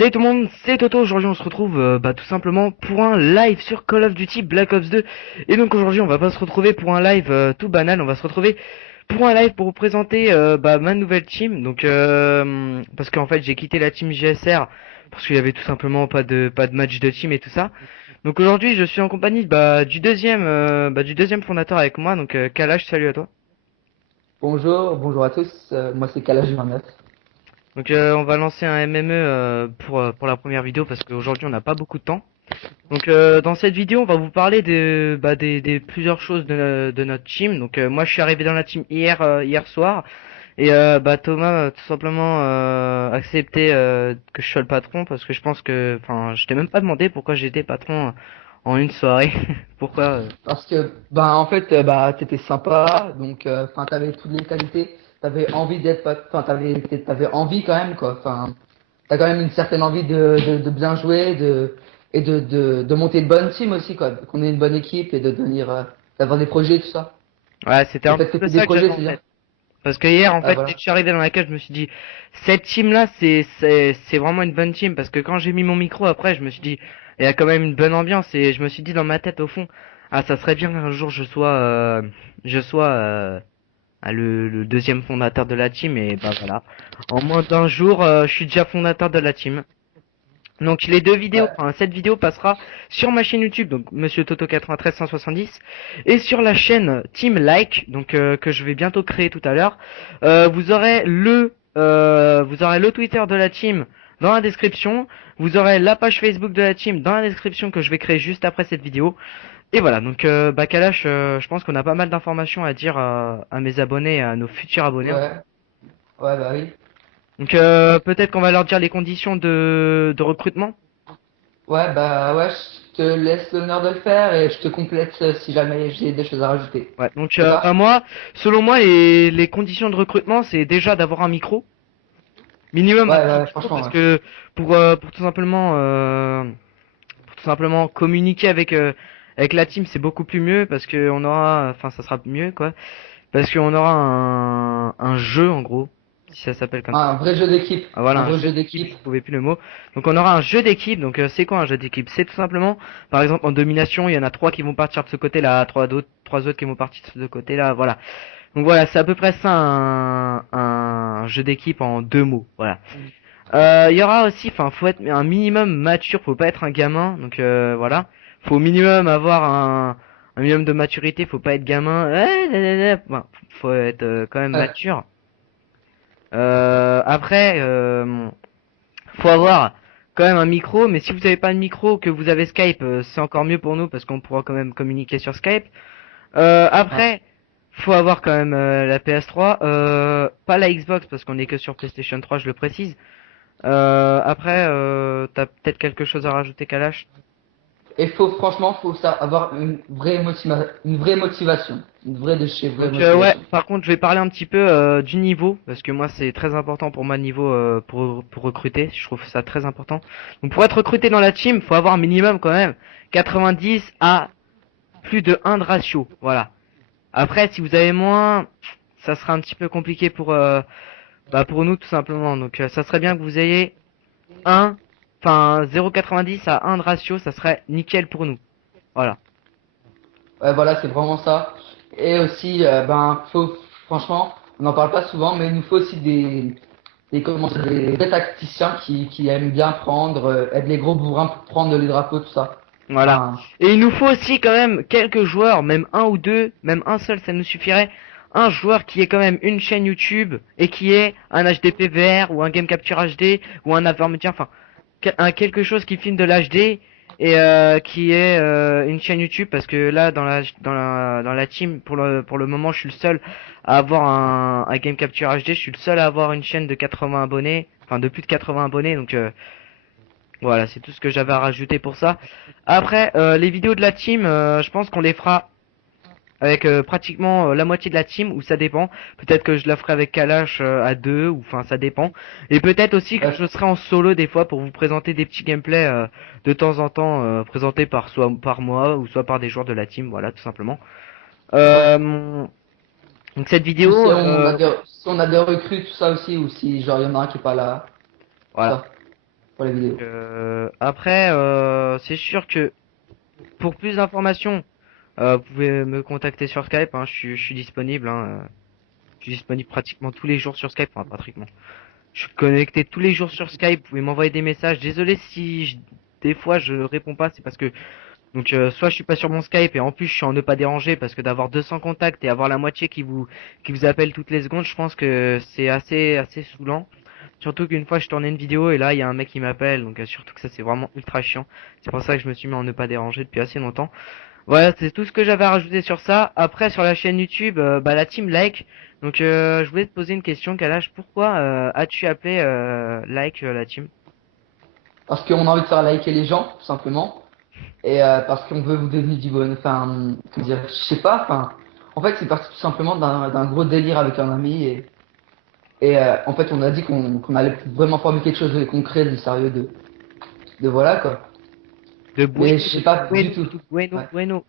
Salut tout le monde, c'est Toto. Aujourd'hui on se retrouve tout simplement pour un live sur Call of Duty Black Ops 2. Et donc aujourd'hui on va pas se retrouver pour un live tout banal, on va se retrouver pour un live pour vous présenter ma nouvelle team. Donc parce qu'en fait j'ai quitté la team GSR parce qu'il y avait tout simplement pas de match de team et tout ça. Donc aujourd'hui je suis en compagnie du deuxième fondateur avec moi, donc Kalash, salut à toi. Bonjour, bonjour à tous. Moi c'est Kalaj29. Donc on va lancer un MME pour la première vidéo parce qu'aujourd'hui on n'a pas beaucoup de temps. Donc dans cette vidéo, on va vous parler des plusieurs choses de notre team. Donc moi je suis arrivé dans la team hier soir et Thomas a tout simplement accepté que je sois le patron parce que je pense que enfin je t'ai même pas demandé pourquoi j'étais patron en une soirée. Pourquoi Parce que en fait t'étais sympa, donc t'avais toutes les qualités, t'avais envie d'être enfin t'avais envie quand même quoi. Enfin t'as quand même une certaine envie de bien jouer, de monter une bonne team aussi quoi, qu'on ait une bonne équipe et de devenir d'avoir des projets tout ça. Ouais, c'était Le un fait petit que peu t'aies des ça que j'avais projets en c'est bien. tête. Parce que hier, en Ah fait, dès que voilà. je suis arrivé dans la cage, je me suis dit, cette team-là, c'est vraiment une bonne team. Parce que quand j'ai mis mon micro après, je me suis dit, il y a quand même une bonne ambiance. Et je me suis dit dans ma tête, au fond, ah, ça serait bien qu'un jour je sois le deuxième fondateur de la team. Et bah voilà. En moins d'un jour, je suis déjà fondateur de la team. Donc les deux vidéos, Ouais. enfin cette vidéo passera sur ma chaîne YouTube, donc Monsieur Toto 93 170, et sur la chaîne Team Like, donc que je vais bientôt créer tout à l'heure. Vous aurez le Twitter de la team dans la description. Vous aurez la page Facebook de la team dans la description que je vais créer juste après cette vidéo. Et voilà, donc Kalash, je pense qu'on a pas mal d'informations à dire à mes abonnés, à nos futurs abonnés en fait. Ouais. Ouais bah oui. Donc peut-être qu'on va leur dire les conditions de recrutement. Ouais, je te laisse l'honneur de le faire et je te complète si jamais j'ai des choses à rajouter. Ouais, donc C'est ça? selon moi, les conditions de recrutement, c'est déjà d'avoir un micro, minimum Ouais, avoir un ouais, micro, franchement, parce ouais. que pour tout simplement communiquer avec la team, c'est beaucoup plus mieux parce que on aura, enfin, ça sera mieux quoi, parce qu'on aura un jeu en gros, si ça s'appelle comme ça. Un vrai jeu d'équipe. Ah, voilà, Un un vrai jeu jeu d'équipe, d'équipe. je trouvais plus le mot. Donc on aura un jeu d'équipe, donc c'est quoi un jeu d'équipe? C'est tout simplement, par exemple en domination, il y en a trois qui vont partir de ce côté-là, trois autres qui vont partir de ce côté-là, voilà. Donc voilà, c'est à peu près ça un jeu d'équipe en deux mots, voilà. Il y aura aussi, enfin, faut être un minimum mature, faut pas être un gamin, donc voilà. Faut au minimum avoir un minimum de maturité, faut pas être gamin. Enfin, faut être quand même Ouais, mature. Après, faut avoir quand même un micro, mais si vous avez pas de micro, que vous avez Skype, c'est encore mieux pour nous parce qu'on pourra quand même communiquer sur Skype. ouais. Après, faut avoir quand même la PS3, pas la Xbox parce qu'on est que sur PlayStation 3, je le précise. Après, t'as peut-être quelque chose à rajouter, Kalash? Et franchement, faut ça, avoir une vraie motivation. Une vraie de chez vraie Donc ouais, motivation. par contre, je vais parler un petit peu du niveau parce que moi c'est très important pour moi le niveau pour recruter. Je trouve ça très important. Donc pour être recruté dans la team, faut avoir un minimum quand même 90 à plus de 1 de ratio. Voilà. Après, si vous avez moins, ça sera un petit peu compliqué pour nous tout simplement. Donc ça serait bien que vous ayez un, enfin 0,90 à 1 de ratio, ça serait nickel pour nous. Voilà. Ouais, voilà, c'est vraiment ça. Et aussi, franchement, on n'en parle pas souvent, mais il nous faut aussi des vrais tacticiens qui aiment bien prendre, être les gros bourrins pour prendre les drapeaux, tout ça. Voilà. Enfin, Et il nous faut aussi quand même quelques joueurs, même un ou deux, même un seul, ça nous suffirait. Un joueur qui ait quand même une chaîne YouTube et qui ait un HDP VR ou un Game Capture HD ou un Avermedia, enfin quelque chose qui filme de l'HD et qui ait une chaîne YouTube parce que là dans la team pour le moment je suis le seul à avoir un Game Capture HD, je suis le seul à avoir une chaîne de 80 abonnés, enfin de plus de 80 abonnés donc voilà, c'est tout ce que j'avais à rajouter pour ça. Après, les vidéos de la team, je pense qu'on les fera avec pratiquement la moitié de la team, ou ça dépend. Peut-être que je la ferai avec Kalash à deux, ou enfin ça dépend. Et peut-être aussi que ouais, je serai en solo des fois pour vous présenter des petits gameplays de temps en temps, présentés soit par moi, ou soit par des joueurs de la team, voilà, tout simplement. ouais. Euh, donc cette Ou vidéo, si on a des recrues, tout ça aussi, ou si genre il y en a un qui est pas là, tout voilà. ça. pour les vidéos. Après, c'est sûr que pour plus d'informations, vous pouvez me contacter sur Skype, hein, je suis disponible, hein, je suis disponible pratiquement tous les jours sur Skype, enfin pratiquement. Je suis connecté tous les jours sur Skype, vous pouvez m'envoyer des messages. Désolé si des fois je réponds pas, c'est parce que donc soit je suis pas sur mon Skype et en plus je suis en ne pas déranger parce que d'avoir 200 contacts et avoir la moitié qui vous appelle toutes les secondes, je pense que c'est assez saoulant. Surtout qu'une fois je tournais une vidéo et là il y a un mec qui m'appelle, donc surtout que ça c'est vraiment ultra chiant. C'est pour ça que je me suis mis en ne pas déranger depuis assez longtemps. Voilà, c'est tout ce que j'avais à rajouter sur ça. Après sur la chaîne YouTube, bah la team Like. Donc je voulais te poser une question, Kalash. Pourquoi as-tu appelé Like la team? Parce qu'on a envie de faire liker les gens, tout simplement. Et parce qu'on veut vous donner du bon, enfin, comment dire, je sais pas, enfin, en fait, c'est parti tout simplement d'un gros délire avec un ami et en fait, on a dit qu'on allait vraiment former quelque chose de concret, de sérieux, de voilà quoi. De Mais Bueno, je sais pas Bueno, du tout. Bueno, Ouais. Bueno.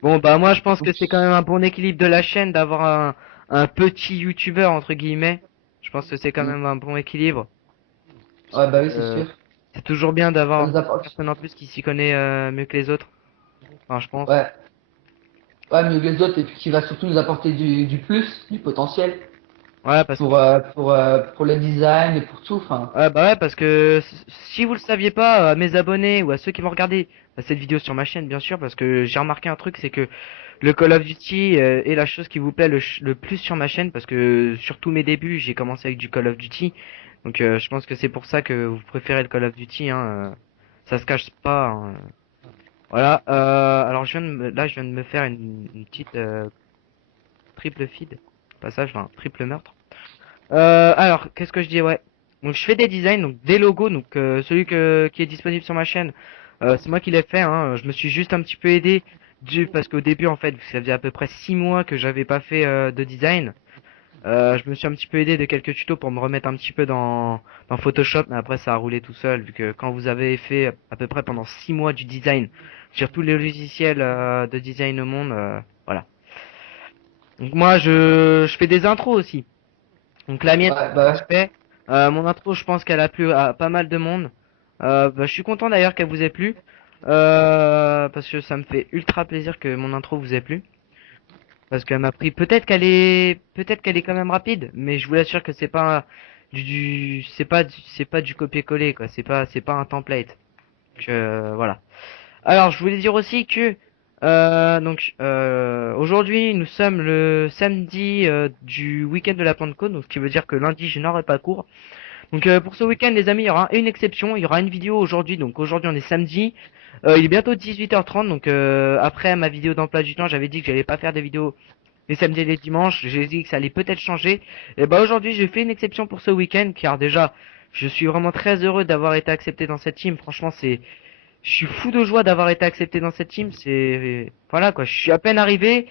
Bon bah moi je pense Donc, que c'est quand même un bon équilibre de la chaîne d'avoir un petit YouTuber entre guillemets. Je pense que c'est quand mm. même un bon équilibre. Ouais, bah oui, c'est Euh, sûr. c'est toujours bien Ça d'avoir nous une apporte. personne en plus qui s'y connaît mieux que les autres. Enfin je pense. Ouais. Ouais, mieux que les autres et puis qui va surtout nous apporter du plus, du potentiel Ouais parce que pour le design et pour tout. Enfin, ouais parce que si vous le saviez pas, à mes abonnés ou à ceux qui vont regarder cette vidéo sur ma chaîne bien sûr, parce que j'ai remarqué un truc, c'est que le Call of Duty est la chose qui vous plaît le plus sur ma chaîne, parce que sur tous mes débuts j'ai commencé avec du Call of Duty, donc je pense que c'est pour ça que vous préférez le Call of Duty, hein, ça se cache pas, hein. Voilà, alors là je viens de me faire une petite triple feed, passage, enfin triple meurtre. Alors, qu'est-ce que je dis, ouais. Donc je fais des designs, donc des logos, donc qui est disponible sur ma chaîne, c'est moi qui l'ai fait, hein. Je me suis juste un petit peu aidé parce qu'au début en fait, ça faisait à peu près 6 mois que j'avais pas fait de design. Je me suis un petit peu aidé de quelques tutos pour me remettre un petit peu dans Photoshop, mais après ça a roulé tout seul, vu que quand vous avez fait à peu près pendant 6 mois du design sur tous les logiciels de design au monde, voilà. Donc moi je fais des intros aussi. Donc la mienne, ouais, bah je fais. Mon intro, je pense qu'elle a plu à pas mal de monde. Bah, je suis content d'ailleurs qu'elle vous ait plu. Parce que ça me fait ultra plaisir que mon intro vous ait plu. Parce qu'elle m'a pris. Peut-être qu'elle est quand même rapide, mais je vous l'assure que c'est pas c'est pas du copier-coller quoi. C'est pas un template. Donc, voilà. Alors, je voulais dire aussi que aujourd'hui nous sommes le samedi du week-end de la Pentecôte, donc ce qui veut dire que lundi je n'aurai pas cours. Donc pour ce week-end les amis, il y aura une exception, il y aura une vidéo aujourd'hui. Donc aujourd'hui on est samedi, il est bientôt 18h30. Donc après ma vidéo d'emploi du temps, j'avais dit que j'allais pas faire des vidéos les samedis et les dimanches. J'ai dit que ça allait peut-être changer. Et bah aujourd'hui j'ai fait une exception pour ce week-end, car déjà je suis vraiment très heureux d'avoir été accepté dans cette team. Franchement je suis fou de joie d'avoir été accepté dans cette team. C'est voilà quoi. Je suis à peine arrivé.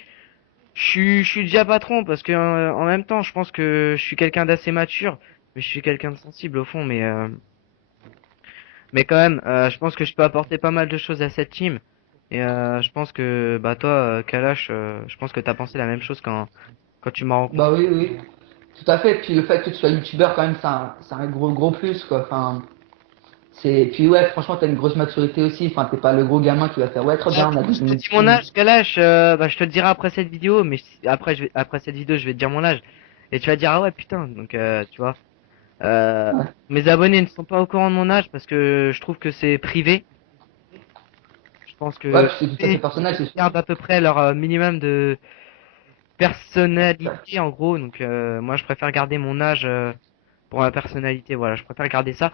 Je suis déjà patron parce que en même temps, je pense que je suis quelqu'un d'assez mature, mais je suis quelqu'un de sensible au fond. Mais quand même, je pense que je peux apporter pas mal de choses à cette team. Et je pense que bah toi, Kalash, je pense que t'as pensé la même chose quand tu m'as bah rencontré. oui, oui, tout à fait. Puis le fait que tu sois youtubeur quand même, c'est un gros plus quoi. Enfin, c'est puis ouais, franchement, t'as une grosse maturité aussi. Enfin, t'es pas le gros gamin qui va faire ouais, très Ah, bien, on a je besoin te d'une dis mon team. âge, Kalash. Bah je te le dirai après cette vidéo, mais après cette vidéo, je vais te dire mon âge. Et tu vas dire ah ouais putain. Donc tu vois. Euh, Ouais, Mes abonnés ne sont pas au courant de mon âge parce que je trouve que c'est privé. Je pense ouais, que puis c'est tout à fait les personnel, c'est sûr. gardent à peu près leur minimum de personnalité en gros. Donc moi je préfère garder mon âge pour ma personnalité. Voilà, je préfère garder ça.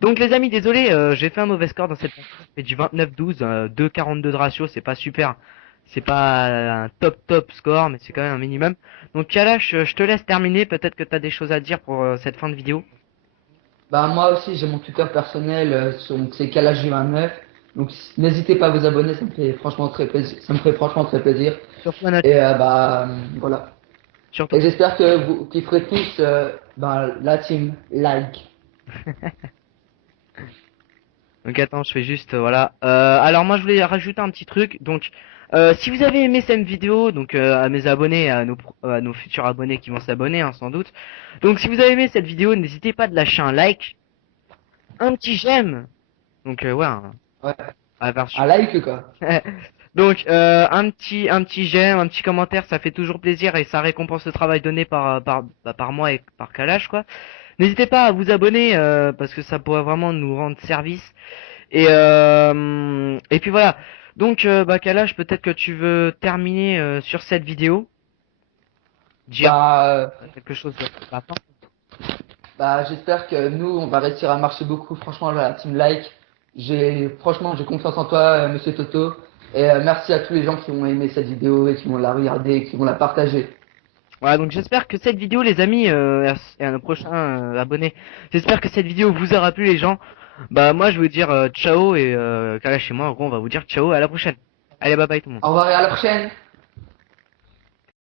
Donc les amis, désolé, j'ai fait un mauvais score dans cette partie. J'ai fait du 29-12, 2,42 de ratio, c'est pas super. C'est pas un top score, mais c'est quand même un minimum. Donc Kalash, je te laisse terminer. Peut-être que t'as des choses à dire pour cette fin de vidéo. Bah moi aussi, j'ai mon Twitter personnel, donc c'est Kalaj29. Donc n'hésitez pas à vous abonner, ça me fait franchement très plaisir. Ça me ferait franchement très plaisir. Surtout à notre, Et voilà. surtout. Et j'espère que vous kifferez tous la team like. Donc attends, je fais juste voilà. Alors moi je voulais rajouter un petit truc. Donc si vous avez aimé cette vidéo, donc à mes abonnés, à nos futurs abonnés qui vont s'abonner hein, sans doute. Donc si vous avez aimé cette vidéo, n'hésitez pas de lâcher un like. un petit j'aime. Donc ouais, Ouais. un Un like, quoi. Donc un petit j'aime, un petit commentaire, ça fait toujours plaisir et ça récompense le travail donné par moi et par Kalash quoi. N'hésitez pas à vous abonner parce que ça pourrait vraiment nous rendre service. Et puis voilà. Donc bah Kalash, peut-être que tu veux terminer sur cette vidéo, dire Bah, quelque chose à la fin. bah, j'espère que nous, on va réussir à marcher beaucoup. Franchement, la team like, franchement, j'ai confiance en toi, Monsieur Toto. Et merci à tous les gens qui ont aimé cette vidéo et qui vont la regarder et qui vont la partager. Voilà, donc j'espère que cette vidéo, les amis, et à nos prochains abonnés, j'espère que cette vidéo vous aura plu, les gens. Bah moi, je vais vous dire ciao et Kalash et moi, en gros, on va vous dire ciao, à la prochaine. Allez, bye bye tout le monde. Au revoir et à la prochaine.